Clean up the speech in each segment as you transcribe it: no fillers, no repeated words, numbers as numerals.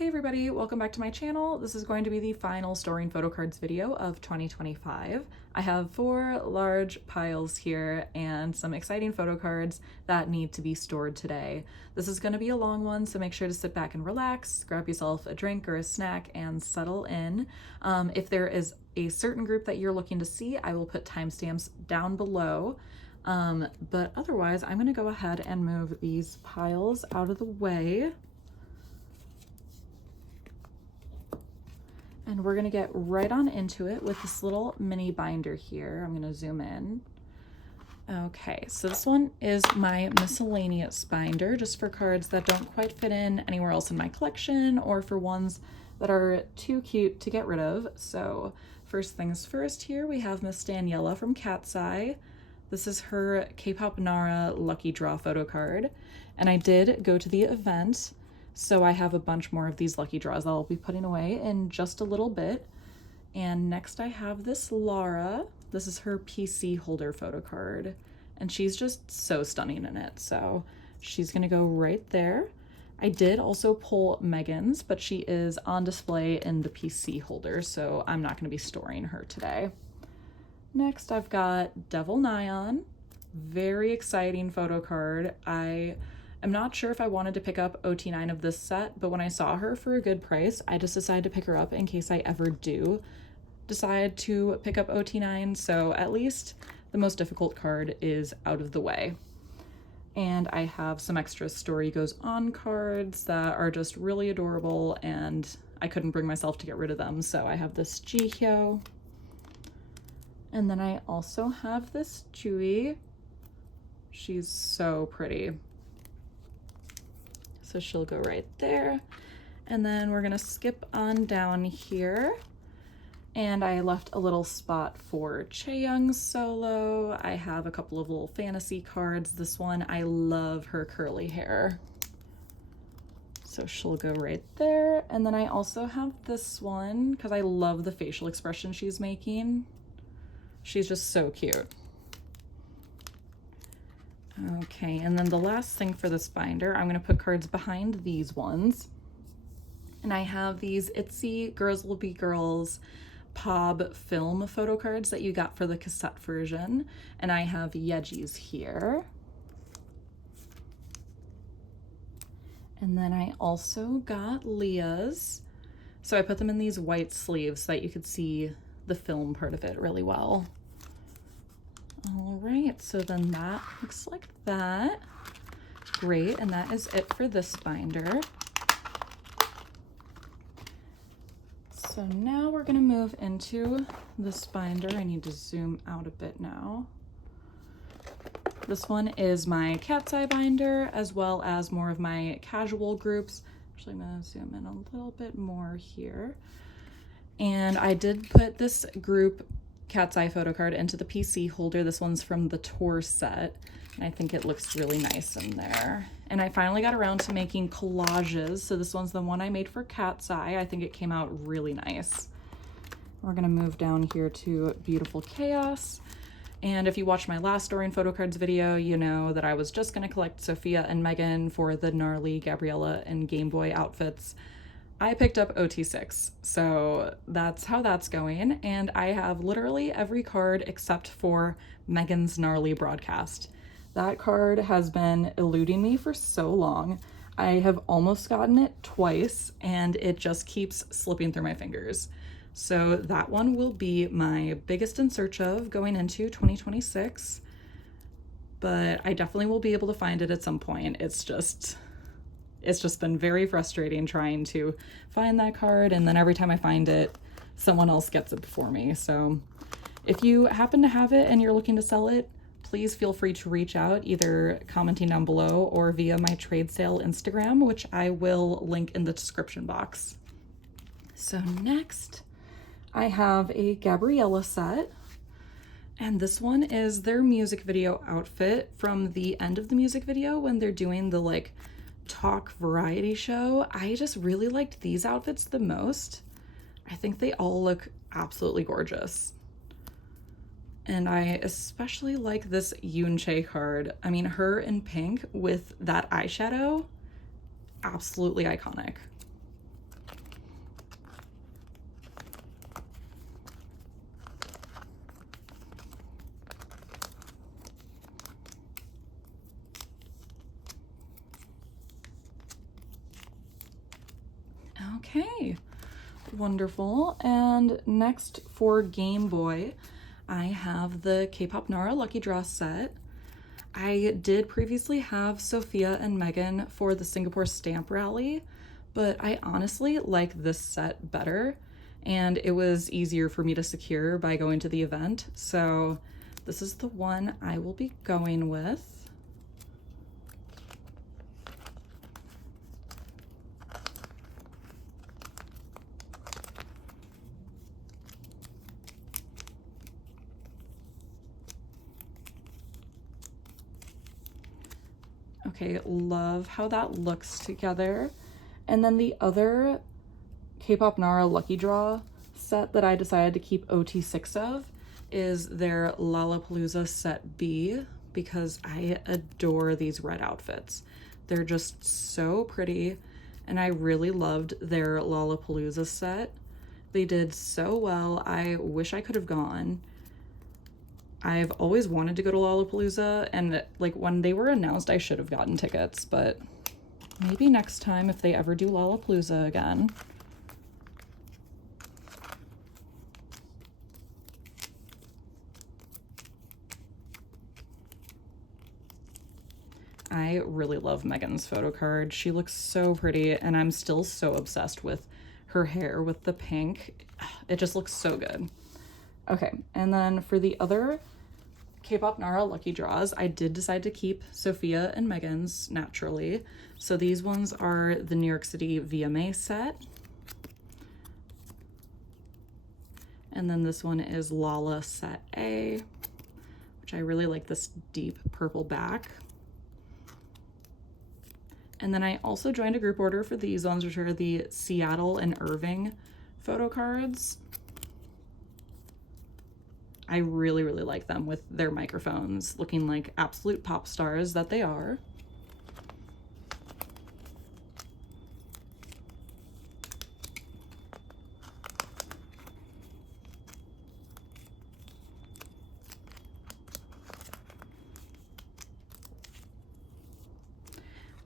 Hey everybody, welcome back to my channel. This is going to be the final storing photo cards video of 2025. I have 4 large piles here and some exciting photo cards that need to be stored today. This is going to be a long one, so make sure to sit back and relax, grab yourself a drink or a snack and settle in. If there is a certain group that you're looking to see, I will put timestamps down below. But otherwise, I'm going to go ahead and move these piles out of the way. And we're gonna get right on into it with this little mini binder here. I'm gonna zoom in. Okay, so this one is my miscellaneous binder, just for cards that don't quite fit in anywhere else in my collection or for ones that are too cute to get rid of. So first things first, here we have Miss Daniela from Katseye. This is her K-pop Nara lucky draw photo card. And I did go to the event, so I have a bunch more of these lucky draws that I'll be putting away in just a little bit. And next I have this Lara. This is her PC holder photo card. And she's just so stunning in it. So she's gonna go right there. I did also pull Megan's, but she is on display in the PC holder, so I'm not gonna be storing her today. Next I've got Devil Nyan. Very exciting photo card. I'm not sure if I wanted to pick up OT9 of this set, but when I saw her for a good price, I just decided to pick her up in case I ever do decide to pick up OT9, so at least the most difficult card is out of the way. And I have some extra Story Goes On cards that are just really adorable, and I couldn't bring myself to get rid of them, so I have this Jihyo. And then I also have this Chewy. She's so pretty. So she'll go right there. And then we're gonna skip on down here. And I left a little spot for Chaeyoung's solo. I have a couple of little fantasy cards. This one, I love her curly hair. So she'll go right there. And then I also have this one because I love the facial expression she's making. She's just so cute. Okay, and then the last thing for this binder, I'm gonna put cards behind these ones. And I have these Itzy Girls Will Be Girls POB film photo cards that you got for the cassette version. And I have Yeji's here. And then I also got Leah's. So I put them in these white sleeves so that you could see the film part of it really well. All right, so then that looks like that. Great, and that is it for this binder. So now we're gonna move into this binder. I need to zoom out a bit now. This one is my Katseye binder, as well as more of my casual groups. Actually, I'm gonna zoom in a little bit more here. And I did put this group Katseye photo card into the PC holder. This one's from the tour set, and I think it looks really nice in there. And I finally got around to making collages. So this one's the one I made for Katseye. I think it came out really nice. We're gonna move down here to Beautiful Chaos. And if you watched my last storing photo cards video, you know that I was just gonna collect Sophia and Megan for the gnarly Gabriella and Game Boy outfits. I picked up OT6, so that's how that's going, and I have literally every card except for Megan's Gnarly Broadcast. That card has been eluding me for so long. I have almost gotten it twice, and it just keeps slipping through my fingers. So that one will be my biggest in search of going into 2026, but I definitely will be able to find it at some point. It's just been very frustrating trying to find that card, and then every time I find it, someone else gets it before me. So if you happen to have it and you're looking to sell it, please feel free to reach out, either commenting down below or via my trade sale Instagram, which I will link in the description box. So next, I have a Gabriella set. And this one is their music video outfit from the end of the music video when they're doing the like talk variety show. I just really liked these outfits the most. I think they all look absolutely gorgeous. And I especially like this Yoonchae card. I mean, her in pink with that eyeshadow, absolutely iconic. Okay, wonderful. And next for Game Boy, I have the K-Pop Nara Lucky Draw set. I did previously have Sophia and Megan for the Singapore Stamp Rally, but I honestly like this set better, and it was easier for me to secure by going to the event, so this is the one I will be going with. Okay, love how that looks together. And then the other K-Pop Nara Lucky Draw set that I decided to keep OT6 of is their Lollapalooza set B, because I adore these red outfits. They're just so pretty, and I really loved their Lollapalooza set. They did so well. I wish I could have gone. I've always wanted to go to Lollapalooza, and like when they were announced, I should have gotten tickets, but maybe next time if they ever do Lollapalooza again. I really love Megan's photo card. She looks so pretty, and I'm still so obsessed with her hair with the pink. It just looks so good. Okay, and then for the other K-Pop Nara Lucky Draws, I did decide to keep Sophia and Megan's naturally. So these ones are the New York City VMA set. And then this one is Lala set A, which I really like this deep purple back. And then I also joined a group order for these ones, which are the Seattle and Irving photo cards. I really, really like them with their microphones, looking like absolute pop stars that they are.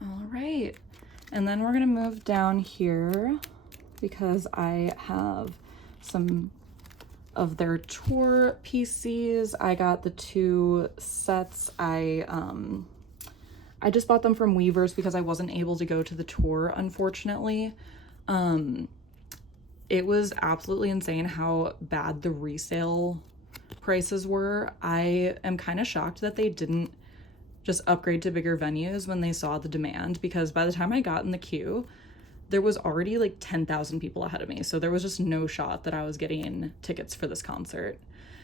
All right, and then we're gonna move down here because I have some of their tour PCs. I got the 2 sets. I just bought them from Weavers because I wasn't able to go to the tour, unfortunately. It was absolutely insane how bad the resale prices were. I am kind of shocked that they didn't just upgrade to bigger venues when they saw the demand, because by the time I got in the queue, there was already like 10,000 people ahead of me. So there was just no shot that I was getting tickets for this concert,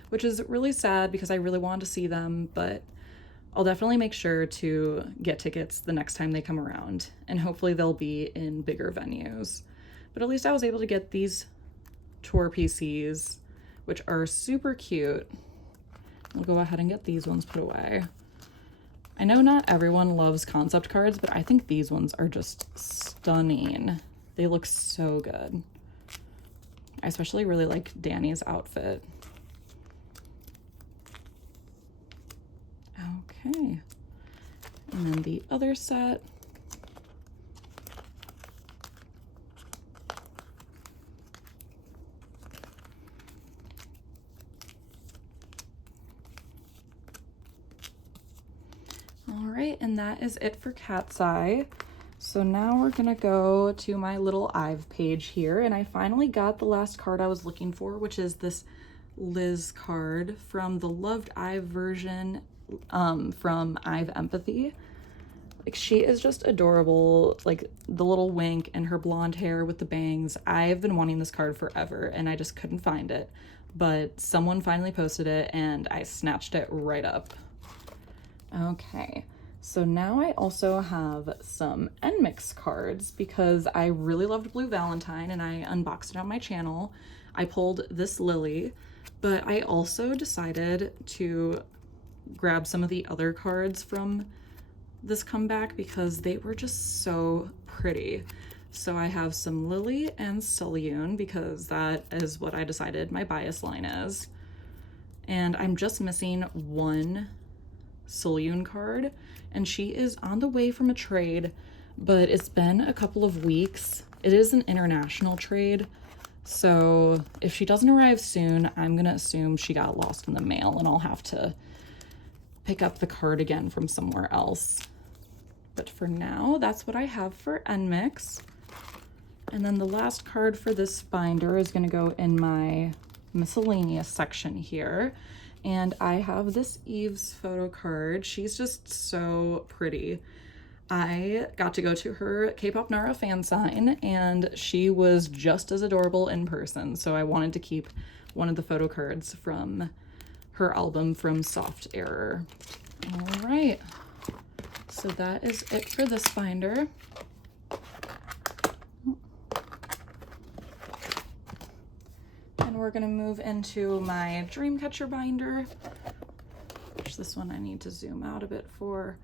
which is really sad because I really wanted to see them, but I'll definitely make sure to get tickets the next time they come around, and hopefully they'll be in bigger venues. But at least I was able to get these tour PCs, which are super cute. I'll go ahead and get these ones put away. I know not everyone loves concept cards, but I think these ones are just stunning. They look so good. I especially really like Danny's outfit. Okay. And then the other set. All right, and that is it for Katseye. So now we're gonna go to my little Yves page here, and I finally got the last card I was looking for, which is this Liz card from the Loved Yves version from Yves Empathy. Like, she is just adorable, like the little wink and her blonde hair with the bangs. I've been wanting this card forever and I just couldn't find it, but someone finally posted it and I snatched it right up. Okay, so now I also have some Nmixx cards because I really loved Blue Valentine and I unboxed it on my channel. I pulled this Lily, but I also decided to grab some of the other cards from this comeback because they were just so pretty. So I have some Lily and Dahyun because that is what I decided my bias line is. And I'm just missing one Dahyun card, and she is on the way from a trade, but it's been a couple of weeks It is an international trade, so if she doesn't arrive soon, I'm gonna assume she got lost in the mail and I'll have to pick up the card again from somewhere else. But for now, that's what I have for Nmixx. And then the last card for this binder is gonna go in my miscellaneous section here. And I have this Yves photo card. She's just so pretty. I got to go to her K-pop Nara fan sign and she was just as adorable in person. So I wanted to keep one of the photo cards from her album from Soft Error. All right, so that is it for this binder. And we're gonna move into my Dreamcatcher binder, which this one I need to zoom out a bit for.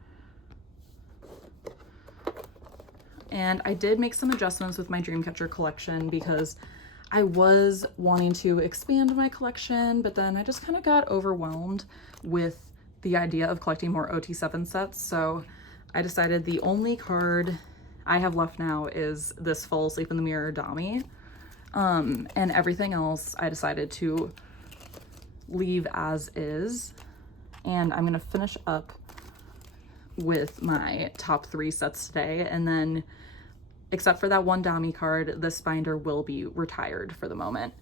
And I did make some adjustments with my Dreamcatcher collection because I was wanting to expand my collection, but then I just kind of got overwhelmed with the idea of collecting more OT7 sets. So I decided the only card I have left now is this Fall Asleep in the Mirror Dami. And everything else I decided to leave as is. And I'm gonna finish up with my top 3 sets today, and then except for that one Dami card, this binder will be retired for the moment.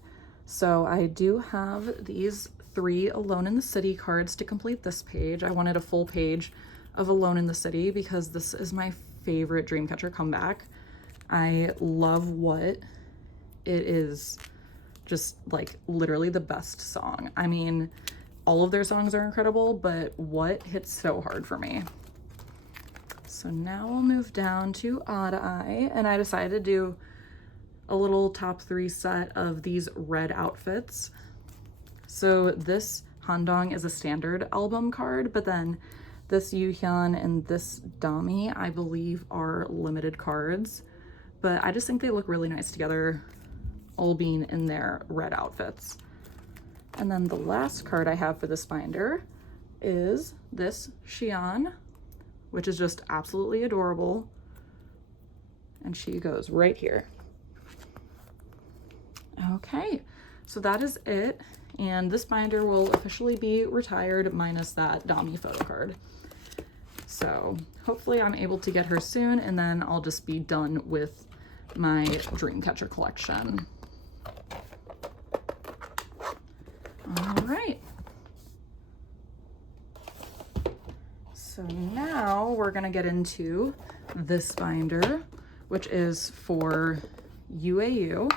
So I do have these 3 Alone in the City cards to complete this page. I wanted a full page of Alone in the City because this is my favorite Dreamcatcher comeback. I love what it is, just like literally the best song. I mean, all of their songs are incredible, but what hits so hard for me. So now we'll move down to Odd Eye, and I decided to do a little top 3 set of these red outfits. So this Handong is a standard album card, but then this Yuhyun and this Dami, I believe, are limited cards. But I just think they look really nice together, all being in their red outfits. And then the last card I have for this binder is this Xian, which is just absolutely adorable. And she goes right here. Okay, so that is it. And this binder will officially be retired minus that Dami photo card. So hopefully I'm able to get her soon, and then I'll just be done with my Dreamcatcher collection. All right. So now we're gonna get into this binder, which is for UAU.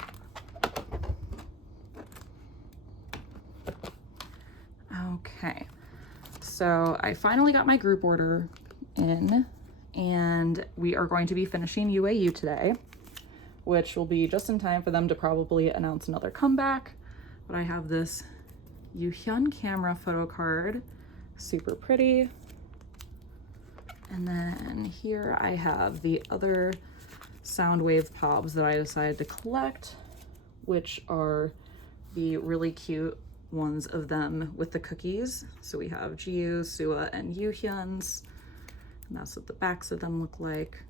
Okay, so I finally got my group order in, and we are going to be finishing UAU today, which will be just in time for them to probably announce another comeback. But I have this Yuhyun camera photo card, super pretty. And then here I have the other Soundwave Pobs that I decided to collect, which are the really cute ones of them with the cookies. So we have Jiu, Sua, and Yuhyun's, and that's what the backs of them look like.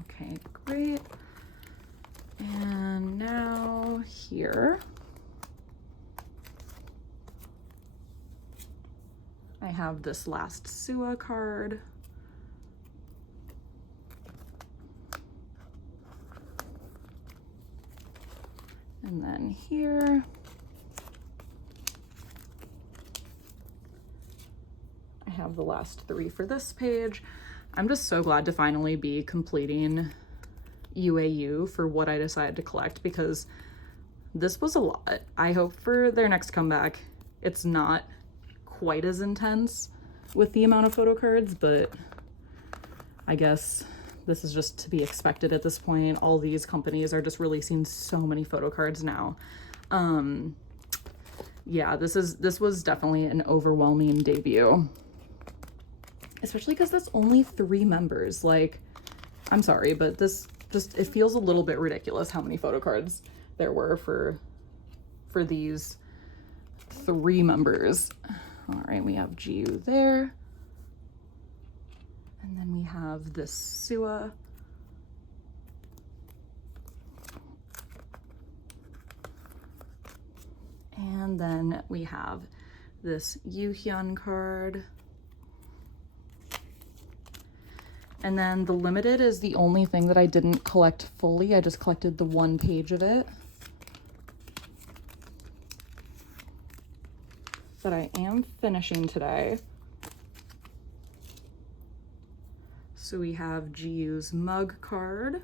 Okay, great. And now here I have this last Sua card. And then here I have the last 3 for this page. I'm just so glad to finally be completing UAU for what I decided to collect, because this was a lot. I hope for their next comeback it's not quite as intense with the amount of photo cards, but I guess this is just to be expected at this point. All these companies are just releasing so many photo cards now. Yeah, this was definitely an overwhelming debut, especially because that's only 3 members. Like, I'm sorry, but this just, it feels a little bit ridiculous how many photo cards there were for these 3 members. All right, we have Jiu there. then we have this Sua. And then we have this Dahyun card. And then the limited is the only thing that I didn't collect fully. I just collected the one page of it. That I am finishing today. So we have GU's mug card.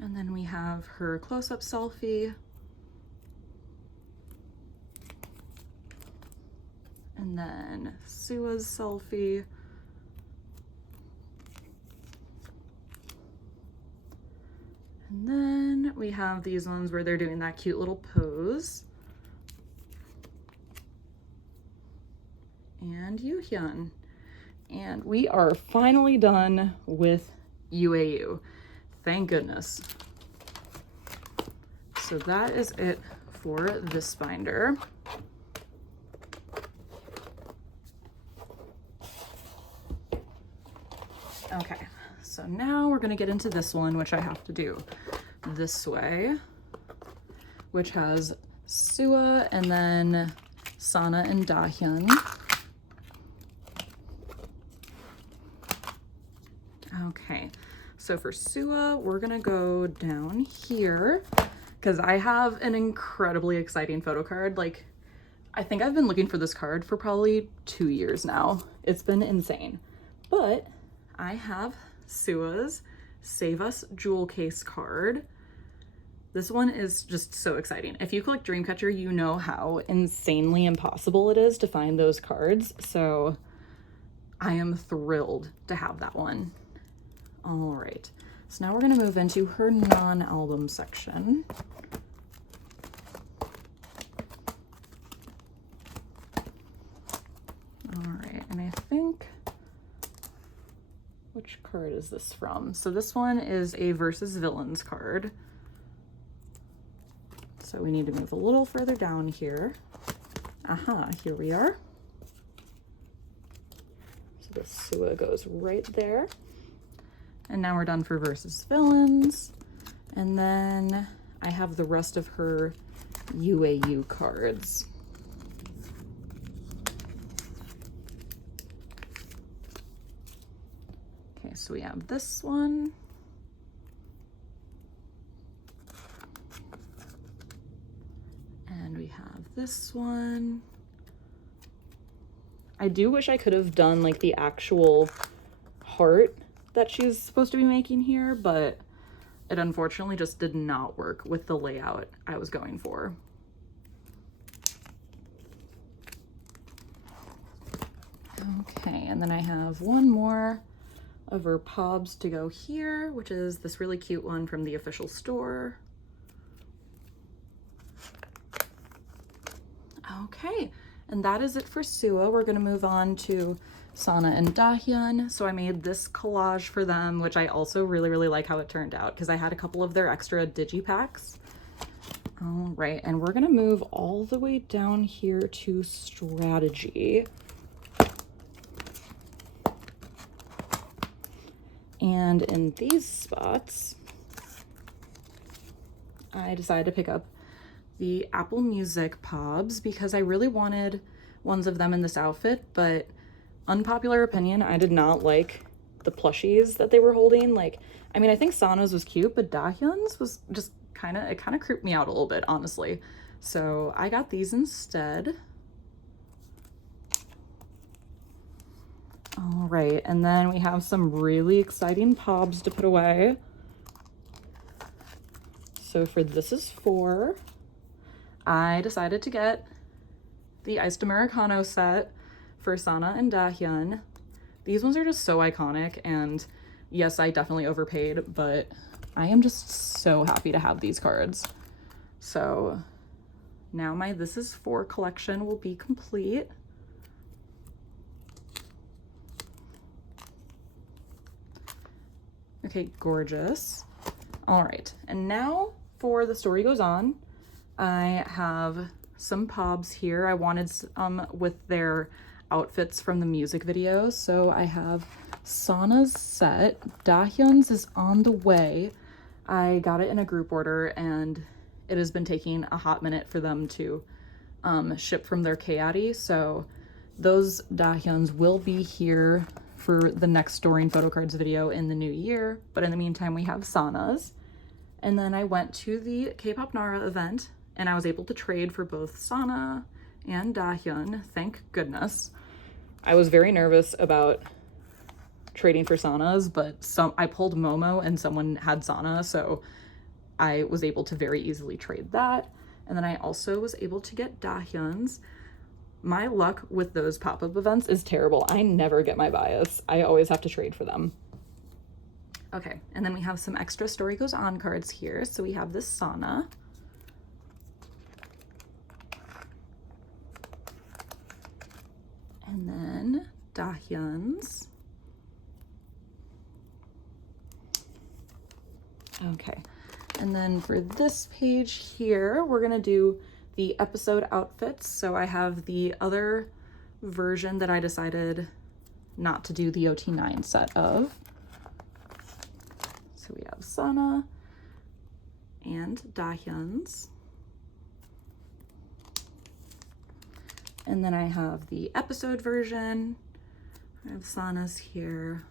And then we have her close-up selfie. And then Sua's selfie. And then we have these ones where they're doing that cute little pose. And Dahyun. And we are finally done with UAU. Thank goodness. So that is it for this binder. Okay, so now we're gonna get into this one, which I have to do this way, which has Sua and then Sana and Dahyun. Okay, so for Sua, we're gonna go down here because I have an incredibly exciting photo card. Like, I think I've been looking for this card for probably 2 years now. It's been insane, but I have Sua's Save Us Jewel Case card. This one is just so exciting. If you collect Dreamcatcher, you know how insanely impossible it is to find those cards. So I am thrilled to have that one. All right, so now we're gonna move into her non-album section. All right, and I think, which card is this from? So this one is a Versus Villains card. So we need to move a little further down here. Aha, here we are. So the Sua goes right there. And now we're done for Versus Villains. And then I have the rest of her UAU cards. Okay, so we have this one. And we have this one. I do wish I could have done like the actual heart that she's supposed to be making here, but it unfortunately just did not work with the layout I was going for. Okay, and then I have one more of her pobs to go here, which is this really cute one from the official store. Okay, and that is it for Sua. We're gonna move on to Sana and Dahyun. So I made this collage for them, which I also really like how it turned out because I had a couple of their extra digipacks. All right, and we're gonna move all the way down here to strategy. And in these spots, I decided to pick up the Apple Music pobs because I really wanted ones of them in this outfit, but unpopular opinion, I did not like the plushies that they were holding. Like, I mean, I think Sana's was cute, but Dahyun's was just it kind of creeped me out a little bit, honestly. So I got these instead. All right, and then we have some really exciting pobs to put away. So for This Is 4, I decided to get the Iced Americano set for Sana and Dahyun. These ones are just so iconic, and yes, I definitely overpaid, but I am just so happy to have these cards. So now my This Is 4 collection will be complete. Okay, gorgeous. All right, and now for The Story Goes On, I have some pobs here. I wanted some with their outfits from the music video. So I have Sana's set. Dahyun's is on the way. I got it in a group order and it has been taking a hot minute for them to ship from their Katseye. So those Dahyuns will be here for the next storing Photocards video in the new year. But in the meantime, we have Sana's. And then I went to the K-pop Nara event and I was able to trade for both Sana and Dahyun. Thank goodness. I was very nervous about trading for Sana's, but I pulled Momo and someone had Sana, so I was able to very easily trade that. And then I also was able to get Dahyun's. My luck with those pop-up events is terrible. I never get my bias. I always have to trade for them. Okay, and then we have some extra Story Goes On cards here. So we have this Sana. And then Dahyun's. Okay, and then for this page here, we're gonna do the episode outfits. So I have the other version that I decided not to do the OT9 set of. So we have Sana and Dahyun's. And then I have the episode version. I have Sana's here.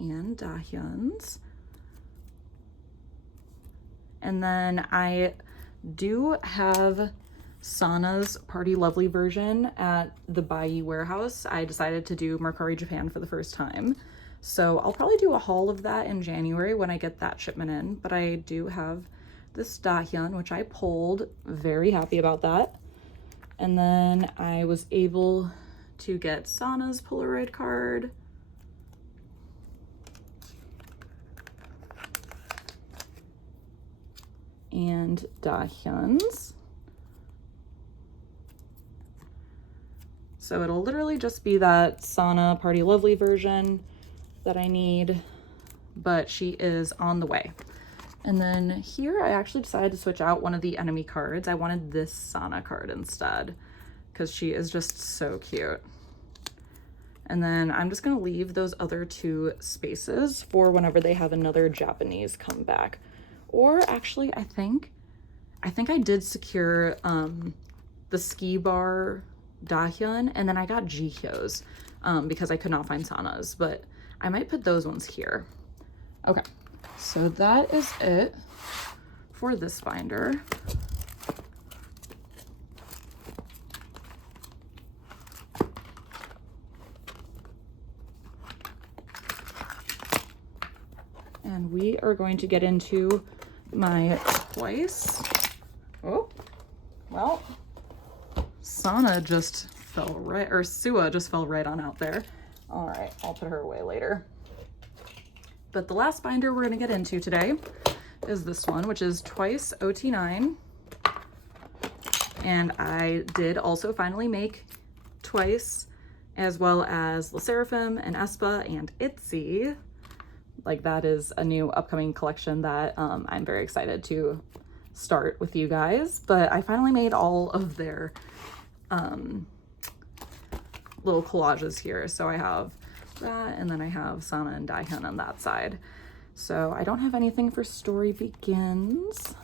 And Dahyun's. And then I do have Sana's Party Lovely version at the Bai warehouse. I decided to do Mercari Japan for the first time. So I'll probably do a haul of that in January when I get that shipment in. But I do have this Dahyun, which I pulled. Very happy about that. And then I was able to get Sana's Polaroid card. And Dahyun's. So it'll literally just be that Sana Party Lovely version that I need, but she is on the way. And then here I actually decided to switch out one of the enemy cards. I wanted this Sana card instead because she is just so cute. And then I'm just gonna leave those other two spaces for whenever they have another Japanese comeback. Or actually, I think I did secure the Ski Bar Dahyun, and then I got Jihyo's because I could not find Sana's, but I might put those ones here. Okay, so that is it for this binder. And we are going to get into my Twice. Oh, well, Sana just fell right, or Sua just fell right on out there. All right, I'll put her away later. But the last binder we're gonna get into today is this one, which is Twice OT9. And I did also finally make Twice, as well as Sserafim and Aespa and Itzy. Like, that is a new upcoming collection that I'm very excited to start with you guys. But I finally made all of their little collages here. So I have that, and then I have Sana and Dahyun on that side. So I don't have anything for Story Begins,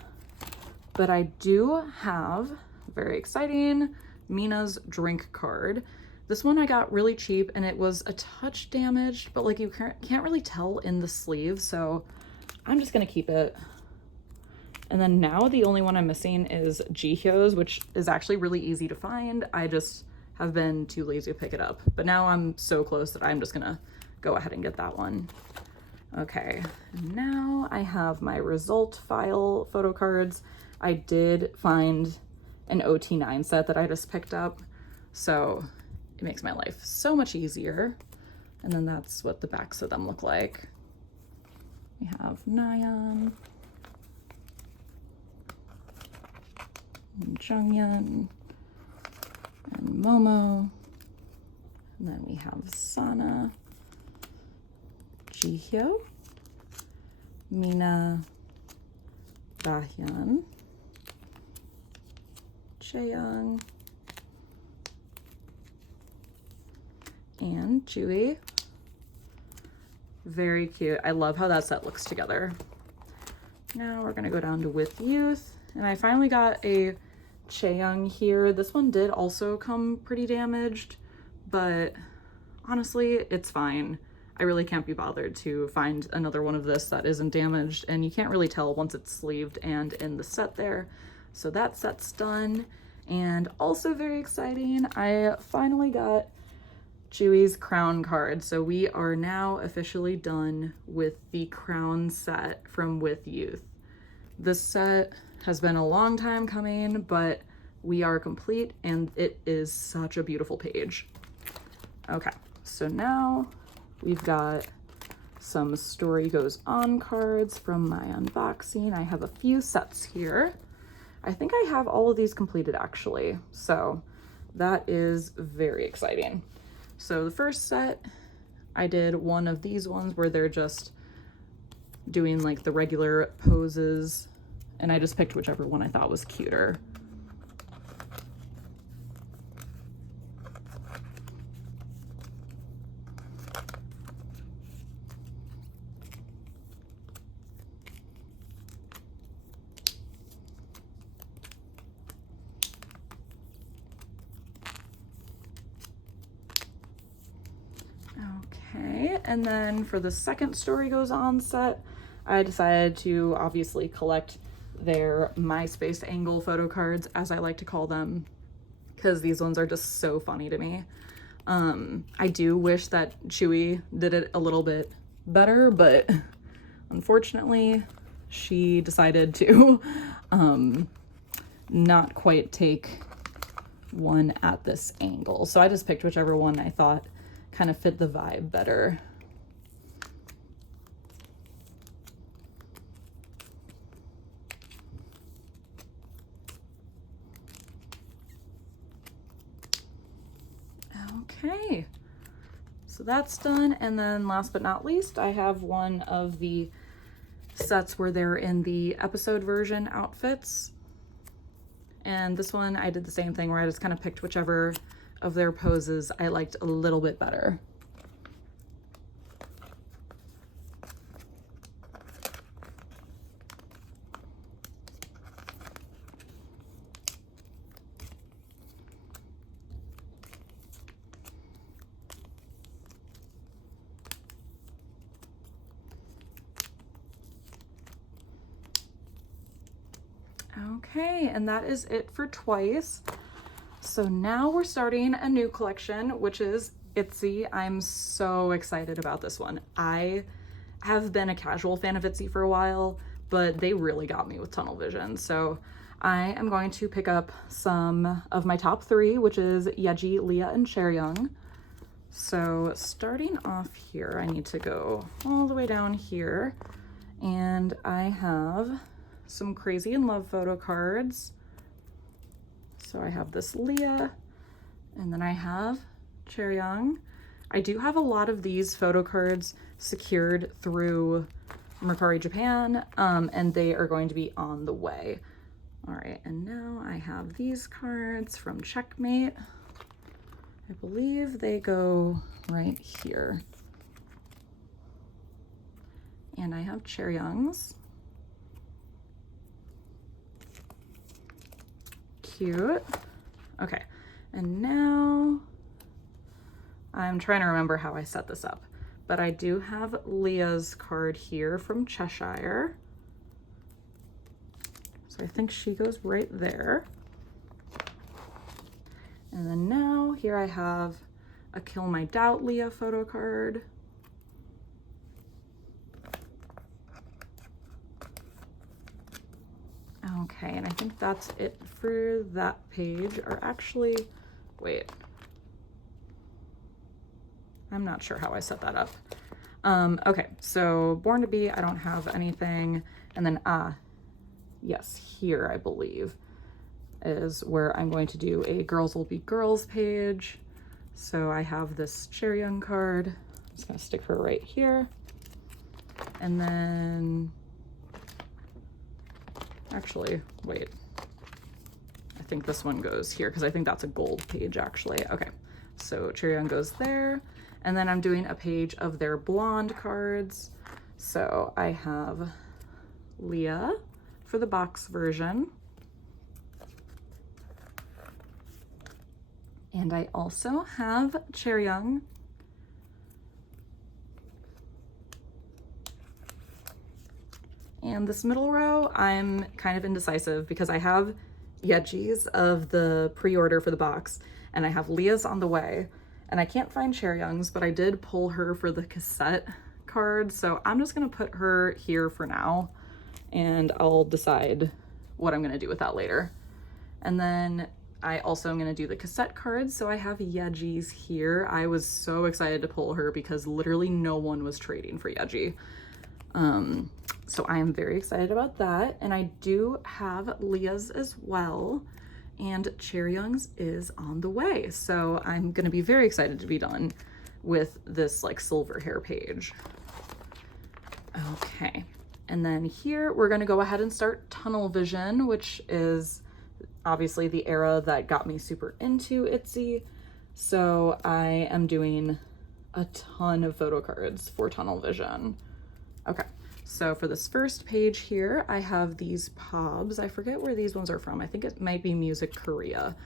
but I do have, very exciting, Mina's drink card. This one I got really cheap and it was a touch damaged, but like you can't really tell in the sleeve, so I'm just gonna keep it. And then now the only one I'm missing is Jihyo's, which is actually really easy to find. I just have been too lazy to pick it up, but now I'm so close that I'm just gonna go ahead and get that one. Okay, now I have my result file photo cards. I did find an OT9 set that I just picked up, so it makes my life so much easier. And then that's what the backs of them look like. We have Nayeon, and Junghyun, and Momo. And then we have Sana, Jihyo, Mina, Dahyun, Chaeyoung, and Chewy. Very cute. I love how that set looks together. Now we're gonna go down to With Youth, and I finally got a Chaeyoung here. This one did also come pretty damaged, but honestly, it's fine. I really can't be bothered to find another one of this that isn't damaged, and you can't really tell once it's sleeved and in the set there. So that set's done. And also very exciting, I finally got Chewy's crown card. So we are now officially done with the crown set from With Youth. This set has been a long time coming, but we are complete and it is such a beautiful page. Okay, so now we've got some Story Goes On cards from my unboxing. I have a few sets here. I think I have all of these completed actually, so that is very exciting. So the first set, I did one of these ones where they're just doing like the regular poses, and I just picked whichever one I thought was cuter. Okay, and then for the second Story Goes On set, I decided to obviously collect their MySpace angle photo cards, as I like to call them, because these ones are just so funny to me. I do wish that Chewy did it a little bit better, but unfortunately, she decided to not quite take one at this angle. So I just picked whichever one I thought kind of fit the vibe better. Okay, so that's done. And then last but not least, I have one of the sets where they're in the episode version outfits. And this one, I did the same thing where I just kind of picked whichever of their poses I liked a little bit better. Okay, and that is it for Twice. So now we're starting a new collection, which is Itzy. I'm so excited about this one. I have been a casual fan of Itzy for a while, but they really got me with tunnel vision. So I am going to pick up some of my top three, which is Yeji, Leah, and Chaeyoung. So starting off here, I need to go all the way down here, and I have some Crazy in Love photo cards. So I have this Leah, and then I have Chaeyoung. I do have a lot of these photo cards secured through Mercari Japan, and they are going to be on the way. All right, and now I have these cards from Checkmate. I believe they go right here. And I have Chaeyoung's. Cute. Okay, and now I'm trying to remember how I set this up, but I do have Leah's card here from Cheshire. So I think she goes right there. And then now here I have a Kill My Doubt Leah photo card. Okay, and I think that's it for that page. Or actually, wait. I'm not sure how I set that up. Okay, so Born to Be, I don't have anything. And then, yes, here I believe is where I'm going to do a Girls Will Be Girls page. So I have this Chaeyoung card. I'm just gonna stick her right here. And then Actually, wait. I think this one goes here because I think that's a gold page actually. Okay, so Chaeryeong goes there. And then I'm doing a page of their blonde cards. So I have Leah for the box version. And I also have Chaeryeong. And this middle row, I'm kind of indecisive because I have Yeji's of the pre-order for the box, and I have Leah's on the way, and I can't find Chaeryeong's, but I did pull her for the cassette card, so I'm just gonna put her here for now, and I'll decide what I'm gonna do with that later. And then I also am gonna do the cassette cards, so I have Yeji's here. I was so excited to pull her because literally no one was trading for Yeji. So I am very excited about that. And I do have Leah's as well. And Chaeryeong's is on the way. So I'm gonna be very excited to be done with this like silver hair page. Okay. And then here we're gonna go ahead and start Tunnel Vision, which is obviously the era that got me super into Itzy. So I am doing a ton of photo cards for Tunnel Vision. Okay. So for this first page here, I have these pobs. I forget where these ones are from. I think it might be Music Korea,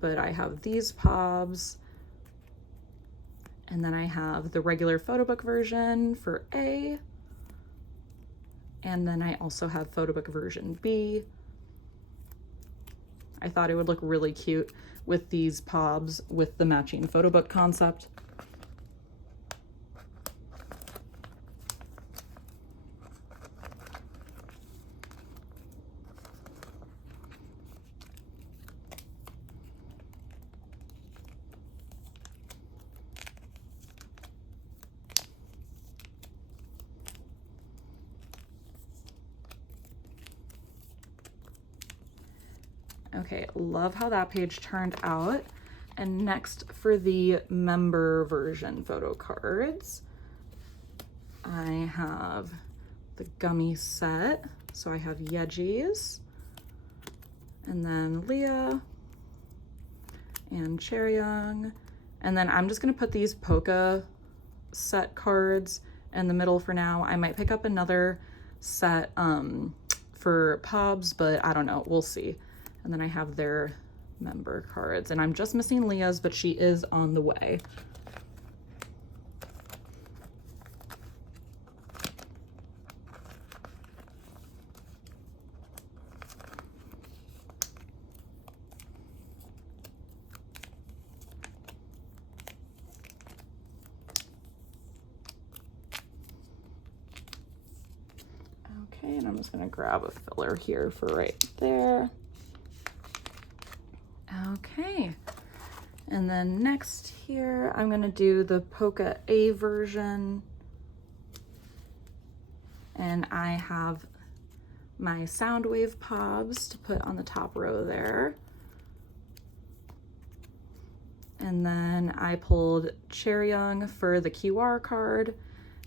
but I have these pobs. And then I have the regular photo book version for A. And then I also have photo book version B. I thought it would look really cute with these pobs with the matching photo book concept. Okay, love how that page turned out. And next for the member version photo cards, I have the gummy set. So I have Yeji's, and then Leah, and Chaeryeong. And then I'm just gonna put these polka set cards in the middle for now. I might pick up another set for pobs, but I don't know, we'll see. And then I have their member cards, and I'm just missing Leah's, but she is on the way. Okay, and I'm just gonna grab a filler here for right there. Okay, and then next here, I'm gonna do the Polka A version. And I have my Soundwave pobs to put on the top row there. And then I pulled Chaeryeong for the QR card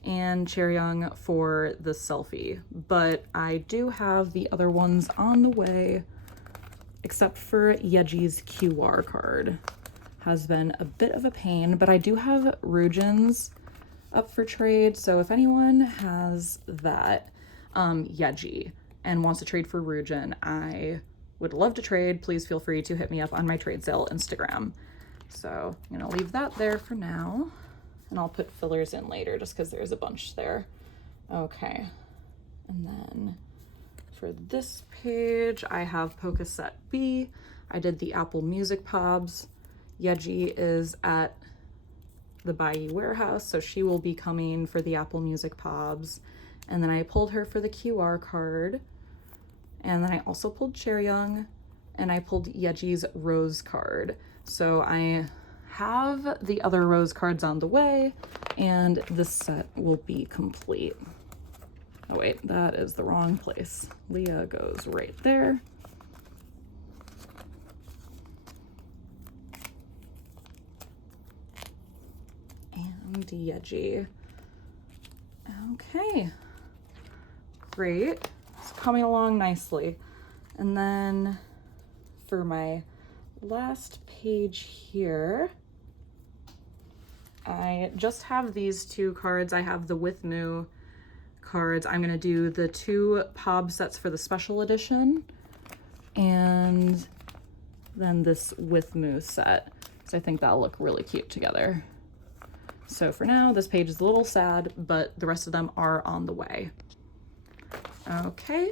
and Chaeryeong for the selfie. But I do have the other ones on the way, except for Yeji's QR card. Has been a bit of a pain, but I do have Ryujin's up for trade. So if anyone has that Yeji and wants to trade for Ryujin, I would love to trade. Please feel free to hit me up on my trade sale Instagram. So I'm gonna leave that there for now, and I'll put fillers in later just because there's a bunch there. Okay, and then for this page, I have Polka Set B. I did the Apple Music pobs. Yeji is at the Bayou Warehouse, so she will be coming for the Apple Music pobs. And then I pulled her for the QR card. And then I also pulled Chaeryeong, and I pulled Yeji's Rose card. So I have the other Rose cards on the way, and this set will be complete. Oh wait, that is the wrong place. Leah goes right there. And Yeji. Okay, great. It's coming along nicely. And then for my last page here, I just have these two cards. I have the With Moo cards. I'm gonna do the 2 Pob sets for the special edition, and then this With Moo set. So I think that'll look really cute together. So for now, this page is a little sad, but the rest of them are on the way. Okay,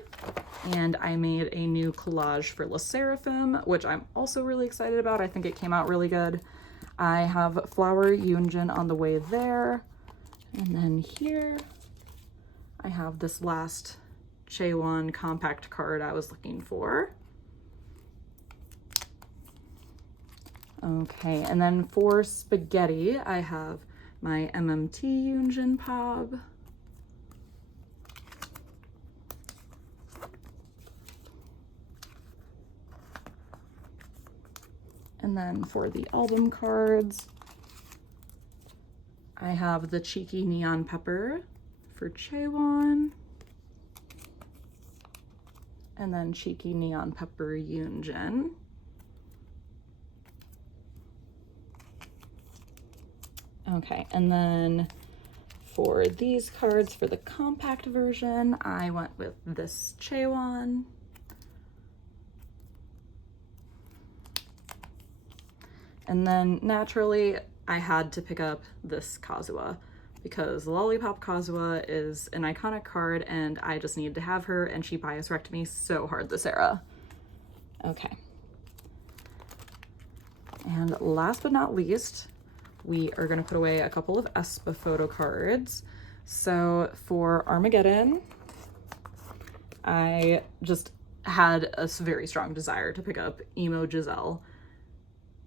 and I made a new collage for Sserafim, which I'm also really excited about. I think it came out really good. I have Flower Yunjin on the way there. And then here, I have this last Chaewon compact card I was looking for. Okay, and then for Spaghetti, I have my MMT Yunjin Pob. And then for the album cards, I have the Cheeky Neon Pepper for Chaewon. And then Cheeky Neon Pepper Yunjin. Okay, and then for these cards for the compact version, I went with this Chaewon. And then naturally, I had to pick up this Kazuha because Lollipop Kazuha is an iconic card and I just needed to have her, and she bias wrecked me so hard this era. Okay. And last but not least, we are gonna put away a couple of Aespa photo cards. So for Armageddon, I just had a very strong desire to pick up Emo Giselle.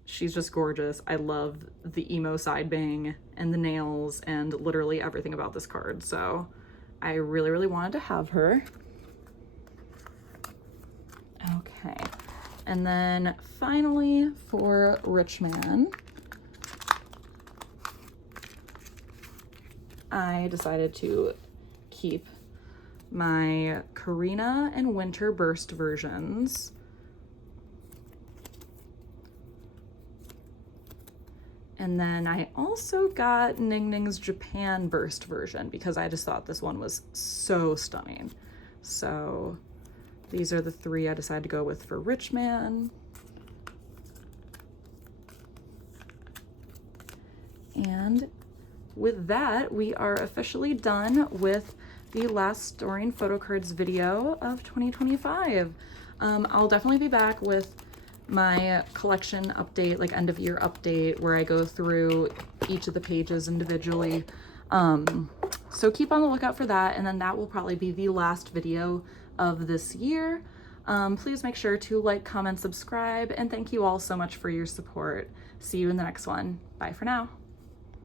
She's just gorgeous. I love the emo side bang and the nails and literally everything about this card. So I really, really wanted to have her. Okay. And then finally for Rich Man, I decided to keep my Karina and Winter Burst versions. And then I also got Ning's Japan Burst version because I just thought this one was so stunning. So these are the 3 I decided to go with for Rich Man. And with that, we are officially done with the last storing photo cards video of 2025. I'll definitely be back with my collection update, like end of year update, where I go through each of the pages individually. So keep on the lookout for that, and then that will probably be the last video of this year. Please make sure to like, comment, subscribe, and thank you all so much for your support. See you in the next one. Bye for now.